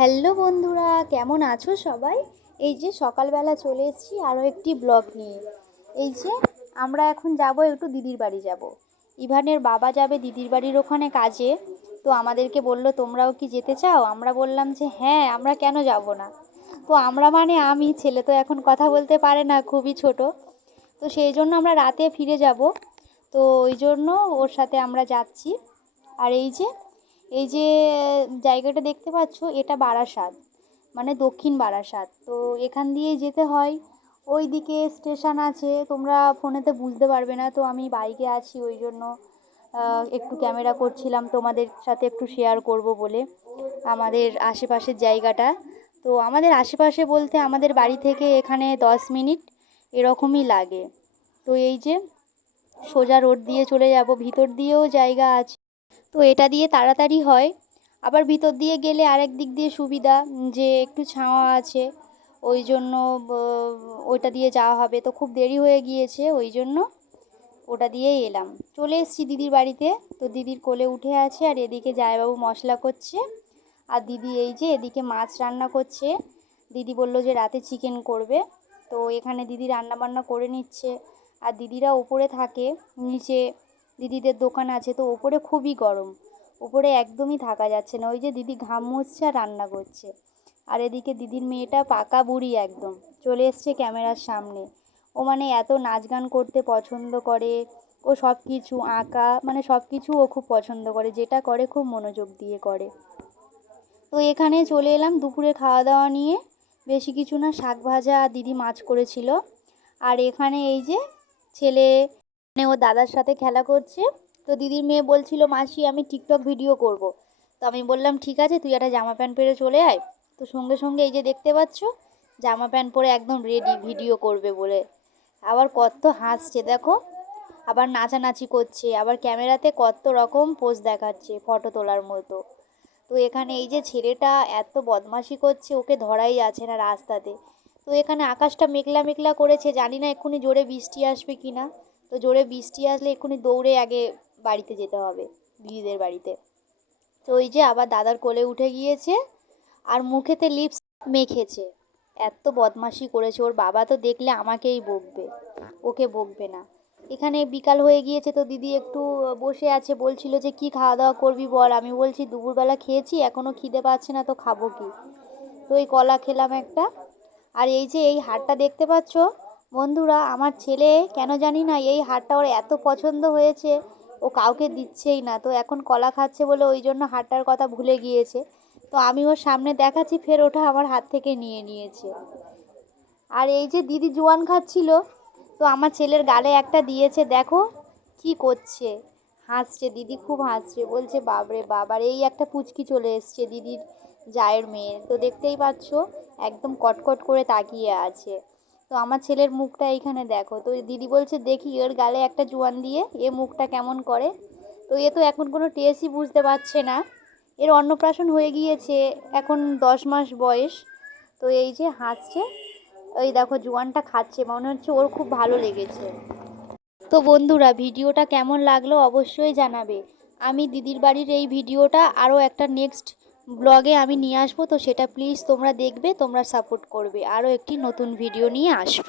Hello বন্ধুরা, কেমন আছো সবাই? এই যে সকালবেলা চলে এসেছি আরও একটি ব্লগ নিয়ে। এই যে আমরা এখন যাব, একটু দিদির বাড়ি যাব। ইভানের বাবা যাবে দিদির বাড়ির ওখানে কাজে। তো আমাদেরকে বলল, তোমরাও কি যেতে চাও? আমরা বললাম যে হ্যাঁ আমরা কেন যাব না? তো আমরা মানে আমি, ছেলে তো এখন কথা বলতে পারে না, খুবই ছোট। তো সেই জন্য আমরা রাতে ফিরে যাব। তো ওই জন্য ওর সাথে আমরা যাচ্ছি। আর এই যে এই যে জায়গাটা দেখতে পাচ্ছ, এটা বারাসাত মানে দক্ষিণ বারাসাত। তো এখান দিয়েই যেতে হয় ওই দিকে স্টেশন আছে, তোমরা ফোনেতে বুঝতে পারবে না, তো আমি বাইকে আছি ওই জন্য একটু ক্যামেরা করছিলাম, তোমাদের সাথে একটু শেয়ার করব বলে আমাদের আশেপাশের জায়গাটা। তো আমাদের আশেপাশে বলতে আমাদের বাড়ি থেকে এখানে দশ মিনিট, এরকমই লাগে। তো এই যে সোজা রোড দিয়ে চলে যাব, ভিতর দিয়েও জায়গা আছে। তো এটা দিয়ে তাড়াতাড়ি হয়। আবার ভিতর দিয়ে গেলে আরেক দিক দিয়ে সুবিধা যে একটু ছাওয়া আছে, ওই জন্য ওইটা দিয়ে যাওয়া হবে। তো খুব দেরি হয়ে গিয়েছে, ওই জন্য ওটা দিয়েই এলাম। চলে এসেছি দিদির বাড়িতে। তো দিদির কোলে উঠে আছে আর এদিকে জায়বাবু মশলা করছে। আর দিদি এই যে এদিকে মাছ রান্না করছে। দিদি বলল যে রাতে চিকেন করবে। তো এখানে দিদি রান্না বান্না করে নিচ্ছে। আর দিদিরা ওপরে থাকে, নিচে দিদিদের দোকান আছে তো ওপরে খুবই গরম। ওপরে একদমই থাকা যাচ্ছে না। ওই যে দিদি ঘাম মুছছে আর রান্না করছে। আর এদিকে দিদির মেয়েটা পাকা বুড়ি একদম। চলে এসছে ক্যামেরার সামনে। ও মানে এত নাচ গান করতে পছন্দ করে। ও সব কিছু আঁকা মানে সব কিছু ও খুব পছন্দ করে। যেটা করে খুব মনোযোগ দিয়ে করে। তো এখানে চলে এলাম দুপুরে খাওয়া দাওয়া নিয়ে। বেশি কিছু না, শাক ভাজা দিদি মাছ করেছিল। আর এখানে এই যে ছেলে মানে ও দাদার সাথে খেলা করছে, তো দিদির মেয়ে বলছিল, মাসি, আমি টিকটক ভিডিও করব। তো আমি বললাম, ঠিক আছে, তুই একটা জামা প্যান্ট পরে চলে আয়। তো সঙ্গে সঙ্গে এই যে দেখতে পাচ্ছ, জামা প্যান্ট পরে একদম রেডি ভিডিও করবে বলে। আবার কত হাসছে, দেখো। আবার নাচানাচি করছে, আবার ক্যামেরাতে কত রকম পোজ দেখাচ্ছে ফটো তোলার মতো। তো এখানে এই যে ছেলেটা এত বদমাশি করছে, ওকে ধরাই যাচ্ছে না রাস্তাতে। তো এখানে আকাশটা মেঘলা মেঘলা করেছে, জানি না এক্ষুনি জোরে বৃষ্টি আসবে কি না তো জোরে বৃষ্টি আসলে এক্ষুনি দৌড়ে আগে বাড়িতে যেতে হবে, দিদিদের বাড়িতে। তো ওই যে আবার দাদার কোলে উঠে গিয়েছে আর মুখেতে লিপস মেখেছে। এত বদমাশি করেছে, ওর বাবা তো দেখলে আমাকেই বকবে, ওকে বকবে না। এখানে বিকাল হয়ে গিয়েছে তো দিদি একটু বসে আছে, বলছিল যে কি খাওয়া দাওয়া করবি বল? আমি বলছি, দুপুরবেলা খেয়েছি এখনও খিদে পাচ্ছে না, তো খাব কি? তো এই কলা খেলাম একটা। আর এই যে এই হারটা দেখতে পাচ্ছ বন্ধুরা, আমার ছেলে কেন জানি না এই হারটা ওর এত পছন্দ হয়েছে। ও কাউকে দিচ্ছেই না। তো এখন কলা খাচ্ছে বলে ওই জন্য হারটার কথা ভুলে গিয়েছে। তো আমি ওর সামনে দেখাচ্ছি, ফের ওটা আমার হাত থেকে নিয়ে নিয়েছে। আর এই যে দিদি জোয়ান খাচ্ছিল, তো আমার ছেলের গালে একটা দিয়েছে, দেখো কি করছে। হাসছে, দিদি খুব হাসছে, বলছে বাবরে বাবার এই একটা পুচকি চলে এসছে দিদির জায়ের মেয়ে তো দেখতেই পাচ্ছ, একদম কটকট করে তাকিয়ে আছে। তো আমার ছেলের মুখটা এইখানে দেখো। তো দিদি বলছে, দেখি এর গালে একটা জোয়ান দিয়ে এ মুখটা কেমন করে? তো এ তো এখন কোনো টেস্টই বুঝতে পারছে না। এর অন্নপ্রাশন হয়ে গিয়েছে এখন দশ মাস বয়স। তো এই যে হাসছে ওই দেখো জোয়ানটা খাচ্ছে, মনে হচ্ছে ওর খুব ভালো লেগেছে। তো বন্ধুরা, ভিডিওটা কেমন লাগল অবশ্যই জানাবে। আমি দিদির বাড়ির এই ভিডিওটা আরও একটা নেক্সট ব্লগে আমি নিয়ে আসব, তো সেটা প্লিজ তোমরা দেখবে, তোমরা সাপোর্ট করবে। আরও একটি নতুন ভিডিও নিয়ে আসব।